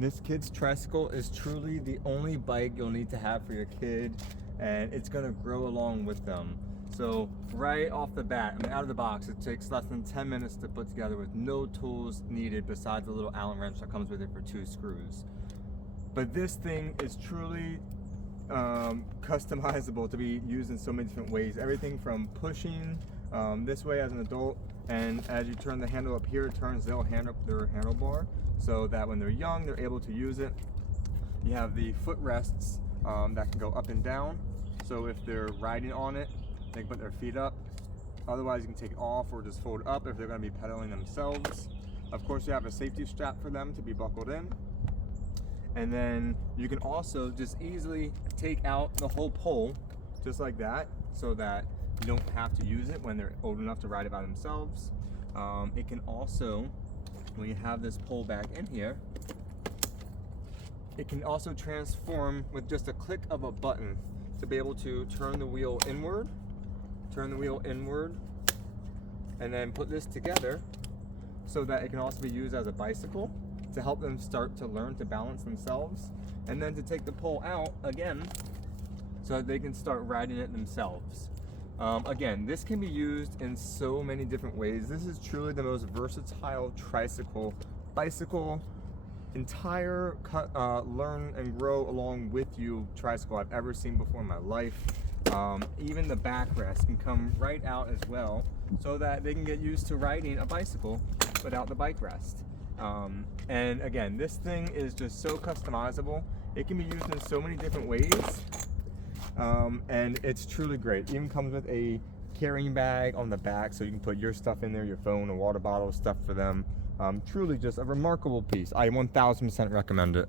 This kid's tricycle is truly the only bike you'll need to have for your kid, and it's gonna grow along with them. So right off the bat, I mean, out of the box, it takes less than 10 minutes to put together with no tools needed besides the little Allen wrench that comes with it for 2 screws. But this thing is truly customizable to be used in so many different ways. Everything from pushing this way as an adult, and as you turn the handle up here, it turns their handlebar so that when they're young, they're able to use it. You have the foot rests that can go up and down. So if they're riding on it, they can put their feet up. Otherwise, you can take it off or just fold it up if they're going to be pedaling themselves. Of course, you have a safety strap for them to be buckled in. And then you can also just easily take out the whole pole, just like that, so that you don't have to use it when they're old enough to ride it by themselves. It can also, when you have this pole back in here, it can also transform with just a click of a button to be able to turn the wheel inward, and then put this together so that it can also be used as a bicycle to help them start to learn to balance themselves, and then to take the pole out again so that they can start riding it themselves. Again, this can be used in so many different ways. This is truly the most versatile tricycle, bicycle, entire learn and grow along with you tricycle I've ever seen before in my life. Even the backrest can come right out as well so that they can get used to riding a bicycle without the bike rest. And again, this thing is just so customizable. It can be used in so many different ways, and it's truly great. It even comes with a carrying bag on the back so you can put your stuff in there, your phone, a water bottle, stuff for them. Truly just a remarkable piece. I 1000% recommend it.